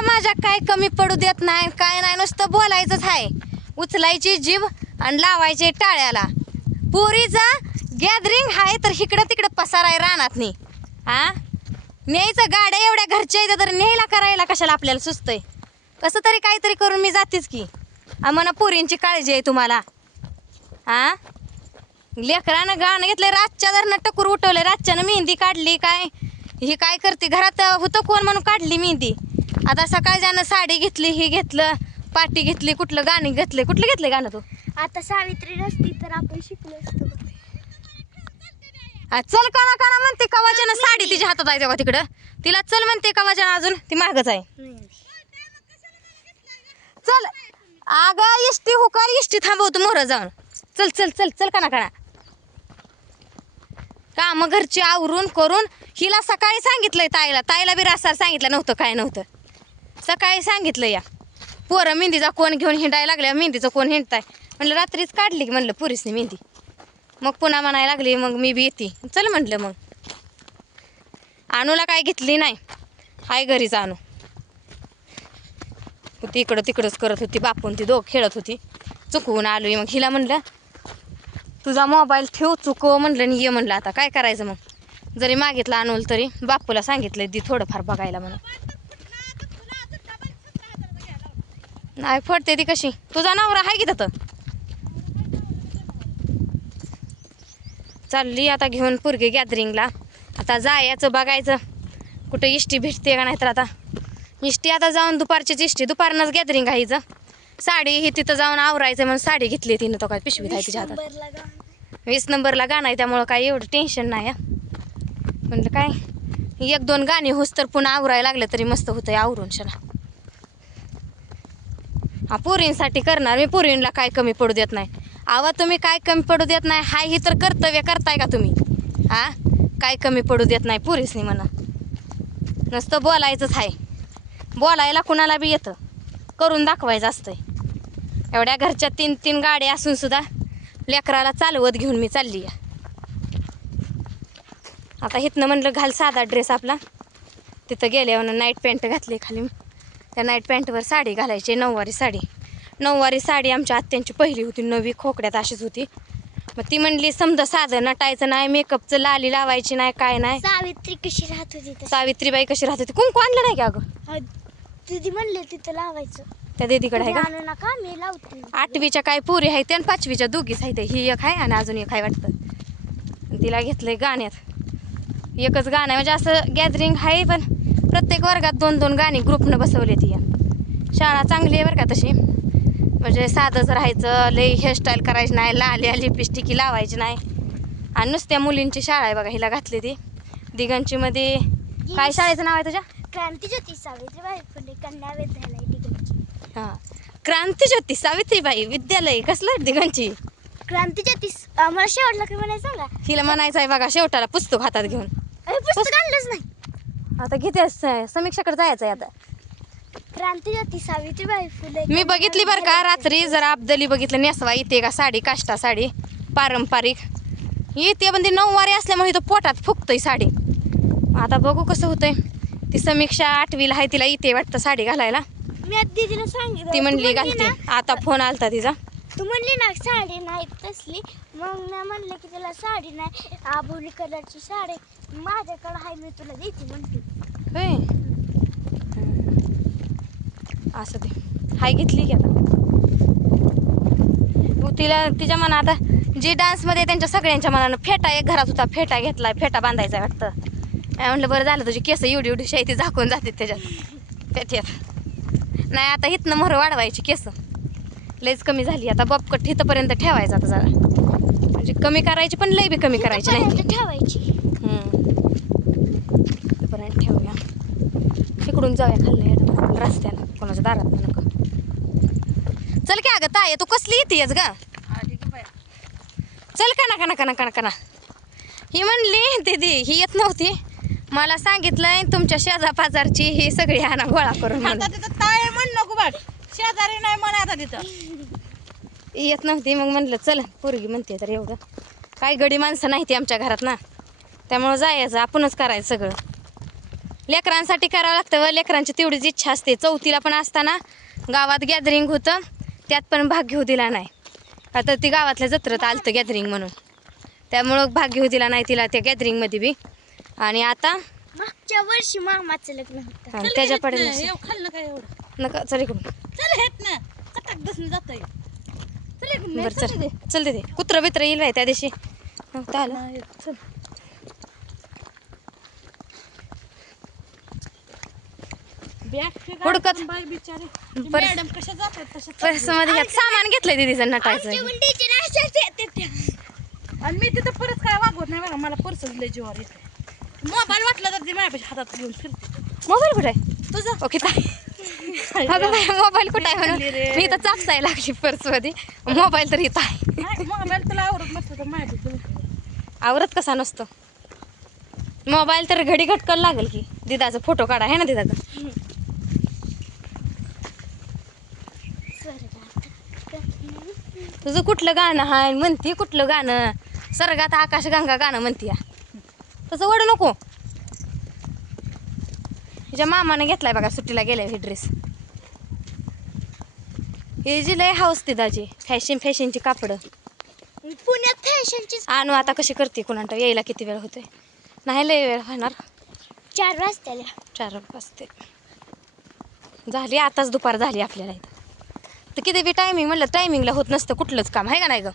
पोरीला माझ्या काय कमी पडू देत नाही, काय नाही, नुसतं बोलायचंच आहे. उचलायची जीभ आणि लावायचे टाळ्याला. पोरीचा गॅदरिंग आहे तर इकडं तिकडं पसाराय रानात नाही. हा न्यायचं गाड्या एवढ्या घरच्या येतं तर न्यायला करायला कशाला आपल्याला सुचतंय. कसं तरी काहीतरी करून मी जातेच की. आम्हाला पोरींची काळजी आहे तुम्हाला. हा लेकरानं गाणं घेतलं, रातच्या धरणं टकूर उठवलं, रातच्यानं मेहंदी काढली. काय ही काय करते घरात होतं कोण म्हणून काढली मेहंदी. आता सकाळच्यानं साडी घेतली, ही घेतलं, पाटी घेतली, कुठलं गाणं घेतलं, कुठलं घेतलं गाणं तू. आता सावित्री नसती तर आपण शिकलो असतो. चल काना काना म्हणते कवाच्यानं साडी तिच्या हातात आहे तेव्हा तिकडं. तिला चल म्हणते कवाच्यानं, अजून ती मागच आहे. चल अगं इष्टी हुकार इष्टी थांबवतो मोहर जाऊन. चल चल चल चल काना काना. काम घरची आवरून करून हिला सकाळी सांगितलंय ताईला बी रासार सांगितलं नव्हतं, काय नव्हतं. सकाळी सांगितलं या पोरं मेहंदीचा कोण घेऊन हिंडायला लागल्या, मेहंदीचं कोण हिंडताय म्हणलं. रात्रीच काढली की म्हणलं पुरीसनी मेहंदी. मग पुन्हा म्हणायला लागली मग मी बी येते. चल म्हटलं. मग आणूला काय घेतली नाही, हाय घरीच आणू होती. इकडं तिकडंच करत होती, बापून ती दोघ खेळत होती. चुकवून आलोय. मग हिला म्हणलं तुझा मोबाईल ठेव, चुकव म्हणलं आणि ये म्हणलं. आता काय करायचं मग, जरी मागितलं आणूल तरी बापूला सांगितलंय दी थोडंफार बघायला म्हणून. नाही फडते ती कशी. तुझा नवरा आहे की तर चालली आता घेऊन पोरगी गॅदरिंगला. आता जायचं बघायचं कुठं इष्टी भेटते का नाही. तर आता इष्टी आता जाऊन दुपारचीच इष्टी, दुपारनंच गॅदरिंग आहे हिचं. साडी ही तिथं जाऊन आवरायचं म्हणून साडी घेतली तिनं. तो काय पिशवीत आहे तिच्या हातात. 20 नंबरला गाणं आहे त्यामुळं काय एवढं टेन्शन नाही. म्हणलं काय 1-2 गाणी होस तर पुन्हा आवरायला लागलं तरी मस्त होतं आवरून शना. हा पोरींसाठी करणार मी, पोरींला काय कमी पडू देत नाही. आवा तुम्ही काय कमी पडू देत नाही, हाय ही तर कर्तव्य करताय का तुम्ही. हा काय कमी पडू देत नाही पोरीसनी म्हणा. नुसतं बोलायचंच आहे. बोलायला कुणाला बी येतं, करून दाखवायचं असतंय. एवढ्या घरच्या 3 गाड्या असून सुद्धा लेकराला चालवत घेऊन मी चालली आहे. आता इथनं म्हणलं घाल साधा ड्रेस आपला. तिथं गेल्यावर नाईट पॅन्ट घातली खाली. त्या नाईट पॅन्टवर साडी घालायची, नऊवारी साडी. नऊवारी साडी आमच्या आत्यांची पहिली होती, नवी खोकड्यात अशीच होती. मग ती म्हणली समजा साधं नटायचं नाही, मेकअपचं लाली लावायची नाही, काय नाही. सावित्री कशी राहत होती, सावित्रीबाई कशी राहत होती. कुंकू आणलं नाही की अगं. दीदी म्हणले तिथं लावायचं. त्या दीदीकडे आहे का. आणू नका मी लावते. 8वीच्या काय पोरी आहेत आणि 5वीच्या दोघीच आहेत. ही एक आहे आणि अजून एक आहे वाटतं. तिला घेतलंय गाण्यात. एकच गाणं म्हणजे असं गॅदरिंग आहे पण प्रत्येक वर्गात 2-2 गाणी ग्रुपनं बसवले ती. शाळा चांगली आहे बरं का तशी. म्हणजे साधंच राहायचं, लई हेअरस्टाईल करायची नाही, लाल्या लिपस्टिकी लावायची नाही. आणि नुसत्या मुलींची शाळा आहे बघा. हिला घातली ती दिगंचीमध्ये. काय शाळेचं नाव आहे तुझ्या. क्रांतीज्योती सावित्रीबाई फुले कन्या विद्यालय दिगंची. हां क्रांतीज्योती सावित्रीबाई विद्यालय. कसलं दिगंची. क्रांतीज्योती मला शेवटला काय म्हणायचं सांगा. हिला म्हणायचं आहे बघा शेवटाला पुस्तक हातात घेऊन. पुस्तक आणलंच नाही. आता किती समीक्षाकडे जायचं आहे आता. क्रांतीज्योती सावित्रीबाई फुले. मी बघितली बरं का रात्री जरा अब्दली बघितलं. नेसवा इथे का साडी, काष्टा साडी पारंपरिक येते पण ती नऊवारी असल्यामुळे इथं पोटात फुगतंय साडी. आता बघू कसं होतंय. ती समीक्षा 8वीला आहे, तिला इथे वाटतं साडी घालायला. मी आज दीदीला सांगितलं. ती म्हणली घालते. आता फोन आलता तिचा. तू म्हणली ना साडी नाही तसली. मग मी म्हणलं की त्याला साडी नाही, आबोली कलरची साडी माझ्याकडे आहे, मी तुला देते म्हणते. होय असं ते हाय घेतली की आता. तिला तिच्या मना आता जे डान्समध्ये त्यांच्या सगळ्यांच्या मनानं फेटा एक घरात होता, फेटा घेतलाय, फेटा बांधायचा आहे वाटतं. म्हटलं बरं झालं तुझी केस एवढी शाही झाकून जाते त्याच्यात फेट्यात. नाही आता इथनं मोहर वाढवायची, केस लईच कमी झाली आता. बॉबकट इथंपर्यंत ठेवायचं आता जरा, म्हणजे कमी करायची पण लई बी कमी करायची नाही, ठेवायची. इथपर्यंत ठेवूया. इकडून जाऊया खाल्लं रस्त्यानं, कोणाच्या दारात नको. चल की अगं ताय तू कसली येतेस ग. चल कना ही म्हणली दीदी ही येत नव्हती. मला सांगितलंय तुमच्या शेजा पाजारची ही सगळी आणा गोळा करून. ताय म्हण नको बाट, शेजारी नाही म्हणा आता तिथं. येत नव्हती मग म्हणलं चल पोरगी म्हणते तर एवढं काय गडी माणसं नाही ती आमच्या घरात ना, त्यामुळं जायचं आपणच करायचं सगळं. लेकरांसाठी करावं लागतं व लेकरांची तेवढीच इच्छा असते. चौथीला पण असताना गावात गॅदरिंग होतं, त्यात पण भाग घेऊ दिला नाही. आता ती गावातल्या जत्रेत आलतं गॅदरिंग म्हणून, त्यामुळं भाग घेऊ दिला नाही तिला त्या गॅदरिंगमध्ये बी. आणि आता मागच्या वर्षी मामाचं लग्न होतं. हा, त्याच्या पडेल खाल्लं काय एवढं नका चल इकडून. चल हेत ना चटक बसून जातोय. चल इकडून ये, बरं चल चल चल दे कुत्रं बित्र येईल बाई त्या दिवशी. आलं नाही, चल. बॅग फेक हुडकत. आपण बाई बिचारी. ती पर्स- मॅडम कशा जातात तशा पर्समध्ये घ्या सामान घेतलंय दीदीचं नटायचं. आमच्या उंडीचे नाश्याच येते त्या. आणि मी तिथं परत काय वागवत नाही बघा. मला पर्सच लय जीवावर येते. मोबाईल वाटला तर ती माझ्यापाशी हातात घेऊन फिरते. मोबाईल कुठे आहे तुझं ओके अगं बाई मोबाईल कुठे आहे म्हणून मी तर चापसायला लागली पर्समध्ये. मोबाईल तर इथं आहे. नाही, मोबाईल तुला आवडत नसतं तर माझ्यापाशी आवरत कसा नसतो मोबाईल तर घडी घटकन लागेल की. दिदाचा फोटो काढा आहे ना दिदाचा. तुझं कुठलं गाणं हाय म्हणती, कुठलं गाणं सरगात आकाशगंगा गाणं म्हणती या. तसं वडू नको. हिच्या मामाने घेतलाय बघा सुट्टीला गेल्या हे ड्रेस. हे जी लय हाऊस दिदाची फॅशनची कापडं. पुण्यात फॅशनची आणू आता कशी करते कुणाला यायला किती वेळ होतोय. नाही लय वेळ होणार 4 वाजता. 4 वाजते झाली. आताच दुपार झाली आपल्याला इथं. तर किती बी टायमिंग म्हणलं टायमिंगला होत नसतं कुठलंच काम आहे का नाही ग.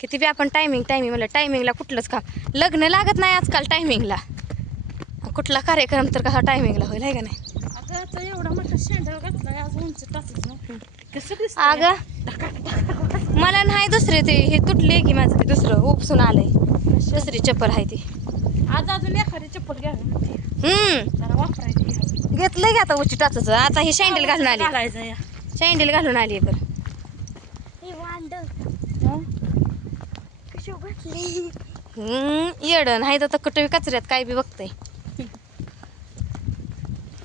किती बी आपण टायमिंग म्हणलं टायमिंगला कुठलंच काम. लग्न लागत नाही आजकाल टायमिंगला. कुठला कार्यक्रम तर कसा टायमिंगला होईल आहे का नाही. आता आता एवढा मोठा शेंडा घातलाय आज उंच टाचच कसं दिसतं अगं मला नाही दुसरे ते हे तुटले की माझं ते दुसरं उपसून आलंय. दुसरी चप्पल आहे ती. आज अजून एखादी चप्पल घ्यावी म्हणते. हम्म जरा वापरायची घेतलंय की आता उची टाचच. आता ही सँडल घालून आली. घालायचं या सँडल घालून आली बरं. हे वांड हं? कशी घातली. येडं नाही तर कुठं कचऱ्यात काय बी बघतंय.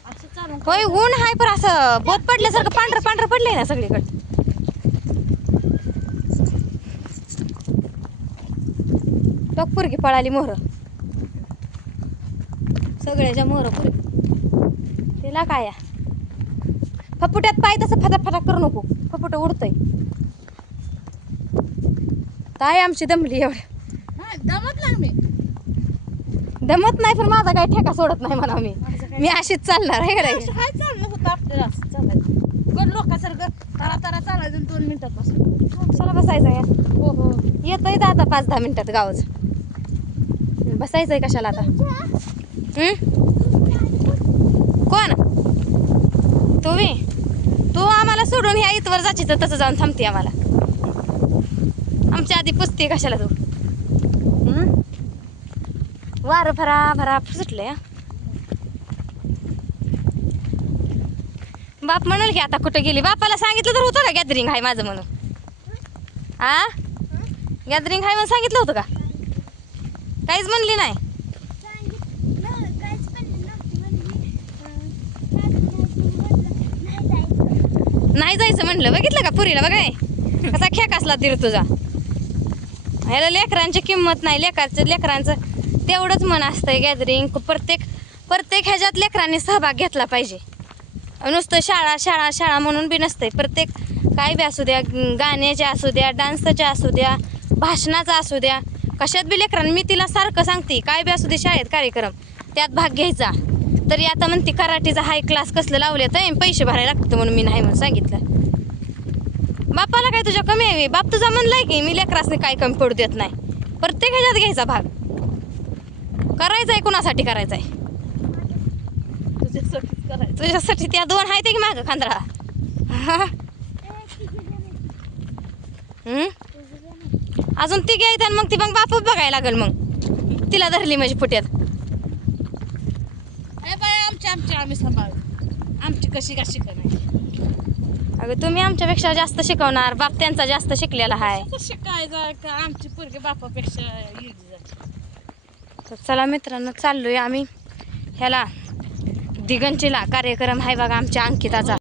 असं चालून होय ऊन हाय पण असं बोत पडल्यासारखं पांढरं पडलंय ना सगळीकडे. टोक पुरगी पळाली मोहर. सगळ्याच्या मोहर पुरी तिला काय फपुट्यात पाय तसं फटाक करू नको. फपुट उडतंय. ताई आमची दमली एवढं. नाही दमत नाही मी. दमत नाही पण माझा काय ठेका सोडत नाही म्हणा. मी अशीच चालणार आहे का असं काय चाललं होतं आपल्याला असं चालायचं. पण लोकांसारखं तारा चालायचं 2 मिनिटात बसून. चला बसायचं या. हो हो येतोय आता 5-10 मिनिटात गावच. बसायचंय कशाला आता. कोण तू आम्हाला सोडून ह्या इथवर जायची तर तसं जाऊन थांबते आम्हाला. आमच्या आधी पुसते कशाला तू. वारं भरा सुटलंय. बाप म्हणाल की आता कुठं गेली. बापाला सांगितलं तर होतं का गॅदरिंग आहे माझं म्हणून. गॅदरिंग आहे म्हणून सांगितलं होतं का. काहीच म्हणली नाही. नाही जायचं म्हणलं. बघितलं का पुरीला बघाय कसा खेक असला दीर तुझा. ह्याला लेकरांची किंमत नाही. लेकरांचं तेवढंच मन असतंय. गॅदरिंग प्रत्येक ह्याच्यात लेकरांनी सहभाग घेतला पाहिजे. नुसतं शाळा म्हणून बी नसतंय. प्रत्येक काय बी असू द्या, गाण्याच्या असू द्या, डान्सच्या असू द्या, भाषणाचा असू द्या, कशात बी लेकरांनी मी तिला सारखं सांगते काय बी असू दे शाळेत कार्यक्रम त्यात भाग घ्यायचा. तरी आता म्हणते कराटेचा हाय क्लास कसलं लावले तर पैसे भरायला लागतं म्हणून मी नाही म्हणून सांगितलं. बापाला काय तुझ्या कमी आहे. बाप तुझा म्हणलाय की मी लेकरासने काय कमी पडू देत नाही. प्रत्येक ह्याच्यात घ्यायचा भाग. करायचाय कुणासाठी करायचाय. तुझ्यासाठीच करायचं. तुझ्यासाठी त्या 2 आहेत की मागं खांदळा. अजून ती घ्यायचं आणि मग ती मग बापच बघायला लागेल. मग तिला धरली माझी पुट्यात. ए बाय आमची आम्ही सांभाळू. आमची कशी का शिकत नाही. अगं तुम्ही आमच्यापेक्षा जास्त शिकवणार. बाप त्यांचा जास्त शिकलेला आहे. कसं शिकायचं का आमची पोरगी बापापेक्षा इजी जाते. तर चला मित्रांनो चाललोय आम्ही ह्याला दिगंचीला कार्यक्रम आहे बघा आमच्या अंकिताचा.